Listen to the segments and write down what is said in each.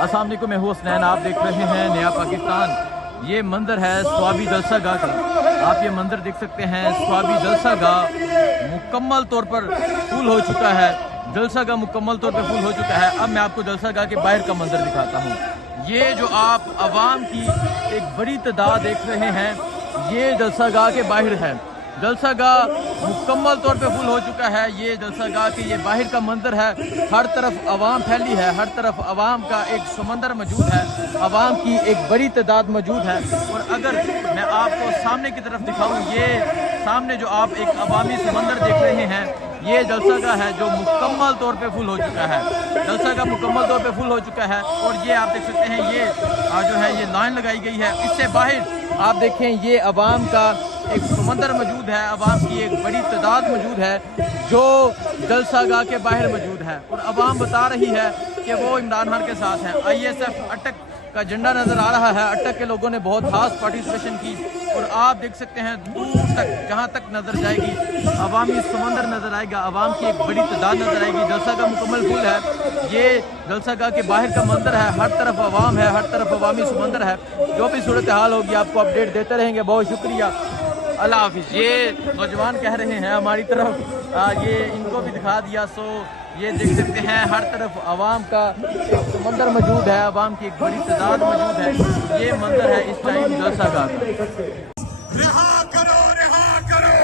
अस्सलाम वालेकुम, मैं हूँ हसनैन। आप देख रहे हैं नया पाकिस्तान। ये मंदिर है स्वाबी जलसा गाह का। आप ये मंदिर देख सकते हैं। स्वाबी जलसा गाह मुकम्मल तौर पर फुल हो चुका है। जलसा गाह मुकम्मल तौर पर फुल हो चुका है। अब मैं आपको जलसा गाह के बाहर का मंदिर दिखाता हूँ। ये जो आप आवाम की एक बड़ी तादाद देख रहे हैं, ये जलसा गाह के बाहर है। जलसा गाह मुकम्मल तौर पे फुल हो चुका है। ये जलसा गाह के ये बाहर का मंदिर है। हर तरफ आवाम फैली है, हर तरफ आवाम का एक समंदर मौजूद है, आवाम की एक बड़ी तादाद मौजूद है। और अगर मैं आपको सामने की तरफ दिखाऊं, ये सामने जो आप एक अवामी समंदर देख रहे हैं, ये जलसा गाह है जो मुकम्मल तौर पे फुल हो चुका है। जलसा गाह मुकम्मल तौर पे फुल हो चुका है। और ये आप देख सकते हैं, ये जो है ये लाइन लगाई गई है। इससे बाहर आप देखें, ये अवाम का एक समंदर मौजूद है, अवाम की एक बड़ी तादाद मौजूद है जो जलसा गाह के बाहर मौजूद है। और अवाम बता रही है कि वो इमरान खान के साथ है। ISF अटक का झंडा नजर आ रहा है। अटक के लोगों ने बहुत खास पार्टिसिपेशन की। और आप देख सकते हैं दूर तक, जहाँ तक नजर जाएगी अवामी समंदर नजर आएगा, अवाम की एक बड़ी तादाद नजर आएगी। जलसा गाह मुकम्मल फुल है। ये जलसा गाह के बाहर का मंदिर है। हर तरफ अवाम है, हर तरफ अवामी समंदर है। जो भी सूरत हाल होगी आपको अपडेट देते रहेंगे। बहुत शुक्रिया, अल्लाह हाफिज़। ये नौजवान कह रहे हैं हमारी तरफ, ये इनको भी दिखा दिया। सो ये देख सकते हैं हर तरफ अवाम का एक समंदर मौजूद है, अवाम की एक बड़ी तादाद मौजूद है। ये मंदिर है इस टाइम जलसा गाह का। रिहा करो, रिहा करो,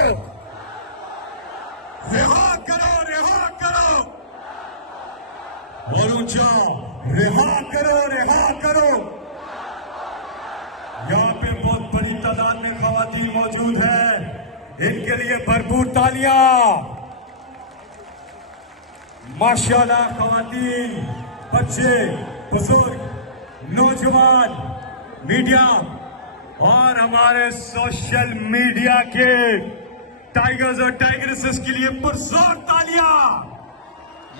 रिहा करो, रिहा करो, और ऊंचा रिहा करो, रिहा करो। यहाँ पे बहुत बड़ी तादाद में ख़वातीन मौजूद है, इनके लिए भरपूर तालियां। माशाल्लाह, ख़वातीन, बच्चे, बुजुर्ग, नौजवान, मीडिया और हमारे सोशल मीडिया के टाइगर्स और टाइगरेसेस के लिए पुरजोर तालियां।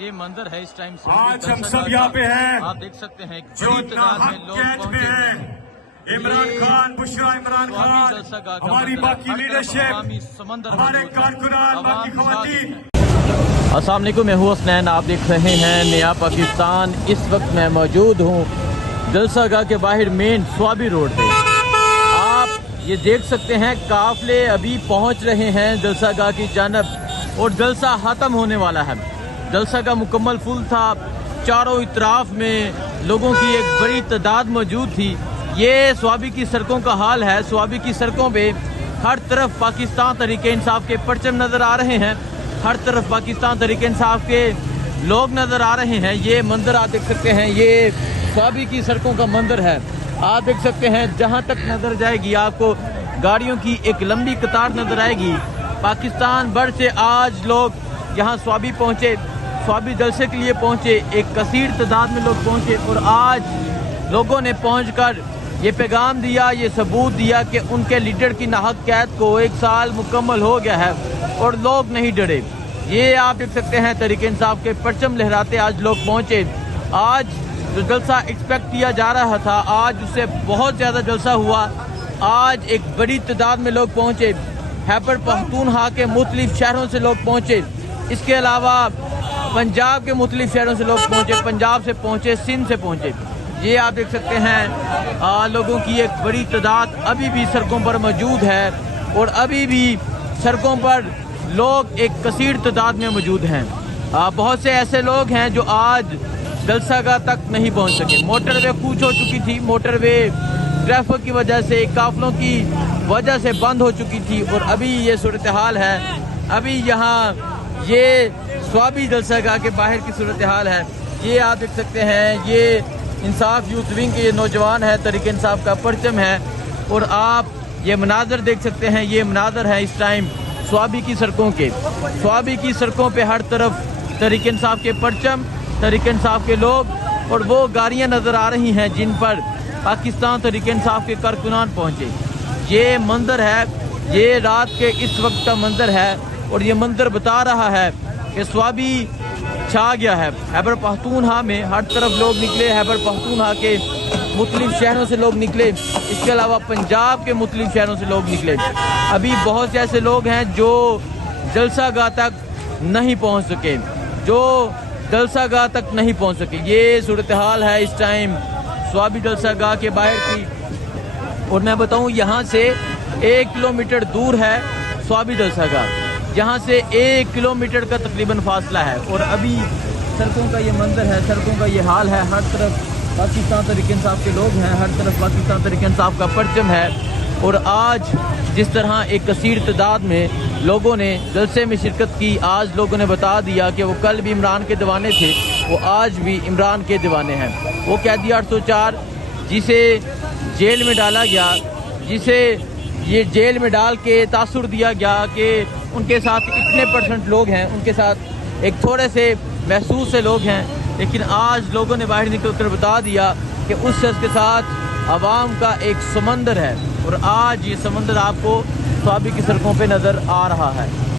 ये मंदिर है इस टाइम से। आज हम सब यहाँ पे हैं, आप देख सकते हैं जो नाहक कैद में है। इमरान खान, बुशरा इमरान खान, हमारी बाकी लीडरशिप, हमारे कारकुनान, बाकी ख़वातीन। अस्सलाम वालेकुम, मैं हूँ हसनैन। आप देख रहे हैं नया पाकिस्तान। इस वक्त मैं मौजूद हूँ जलसा गाह के बाहर मेन स्वाबी रोड पे। आप ये देख सकते हैं काफले अभी पहुँच रहे हैं जलसा गाह की जानब और जलसा ख़त्म होने वाला है। जलसा गाह मुकम्मल फुल था। चारों इतराफ में लोगों की एक बड़ी तादाद मौजूद थी। ये स्वाबी की सड़कों का हाल है। स्वाबी की सड़कों पे हर तरफ पाकिस्तान तहरीक इंसाफ के परचम नज़र आ रहे हैं, हर तरफ पाकिस्तान तहरीक इंसाफ के लोग नज़र आ रहे हैं। ये मंदिर आप देख सकते हैं, ये स्वाबी की सड़कों का मंदिर है। आप देख सकते हैं जहाँ तक नज़र जाएगी आपको गाड़ियों की एक लंबी कतार नज़र आएगी। पाकिस्तान भर से आज लोग यहाँ स्वाबी पहुँचे, स्वाबी जलसे के लिए पहुँचे। एक कसीर तादाद में लोग पहुँचे और आज लोगों ने पहुँचकर ये पैगाम दिया, ये सबूत दिया कि उनके लीडर की नाहक कैद को 1 साल मुकम्मल हो गया है और लोग नहीं डरे। ये आप देख सकते हैं तहरीक इंसाफ के परचम लहराते आज लोग पहुँचे। आज जो जलसा एक्सपेक्ट किया जा रहा था, आज उससे बहुत ज़्यादा जलसा हुआ। आज एक बड़ी तादाद में लोग पहुँचे। खैबर पख्तूनख्वा के मुख्तलिफ शहरों से लोग पहुँचे। इसके अलावा पंजाब के मुख्तलिफ शहरों से लोग पहुँचे, पंजाब से पहुँचे, सिंध से पहुँचे। ये आप देख सकते हैं लोगों की एक बड़ी तादाद अभी भी सड़कों पर मौजूद है और अभी भी सड़कों पर लोग एक कसीर तादाद में मौजूद हैं। बहुत से ऐसे लोग हैं जो आज जलसा गाह तक नहीं पहुंच सके। मोटरवे कूच हो चुकी थी, मोटरवे ट्रैफिक की वजह से, काफलों की वजह से बंद हो चुकी थी और अभी ये सूरत हाल है। अभी यहाँ ये स्वाबी जलसा गाह के बाहर की सूरत हाल है। ये आप देख सकते हैं, ये इंसाफ यूथ विंग के ये नौजवान है, तहरीक इंसाफ का परचम है। और आप ये मनाजर देख सकते हैं, ये मनाजर है इस टाइम स्वाबी की सड़कों के। स्वाबी की सड़कों पे हर तरफ तहरीक इंसाफ के परचम, तहरीक इंसाफ के लोग और वो गाड़ियां नज़र आ रही हैं जिन पर पाकिस्तान तहरीक इंसाफ के कारकुनान पहुँचे। ये मंदिर है, ये रात के इस वक्त का मंदिर है और ये मंदिर बता रहा है कि स्वाबी छा गया है। खैबर पख्तूनख्वा में हर तरफ लोग निकले, खैबर पख्तूनख्वा के मुख्तलिफ शहरों से लोग निकले, इसके अलावा पंजाब के मुख्तलिफ शहरों से लोग निकले। अभी बहुत से ऐसे लोग हैं जो जलसा गाह तक नहीं पहुंच सके, जो جلسہ گاہ تک نہیں پہنچ سکے. یہ صورتحال ہے اس ٹائم سوابی جلسہ گاہ کے باہر کی. اور میں بتاؤں یہاں سے 1 کلومیٹر دور ہے سوابی جلسہ گاہ, جہاں سے 1 کلومیٹر کا تقریباً فاصلہ ہے. اور ابھی سڑکوں کا یہ منظر ہے, سڑکوں کا یہ حال ہے. ہر طرف پاکستان تحریک انصاف کے لوگ ہیں, ہر طرف پاکستان تحریک انصاف کا پرچم ہے. اور آج جس طرح ایک کثیر تعداد میں لوگوں نے جلسے میں شرکت کی, آج لوگوں نے بتا دیا کہ وہ کل بھی عمران کے دیوانے تھے, وہ آج بھی عمران کے دیوانے ہیں. وہ قیدی 804 جسے جیل میں ڈالا گیا, جسے یہ جیل میں ڈال کے تاثر دیا گیا کہ ان کے ساتھ اتنے % لوگ ہیں, ان کے ساتھ ایک تھوڑے سے محسوس سے لوگ ہیں, لیکن آج لوگوں نے باہر نکل کر بتا دیا کہ اس شخص کے ساتھ عوام کا ایک سمندر ہے. اور آج یہ سمندر آپ کو سوابی کی سڑکوں پہ نظر آ رہا ہے.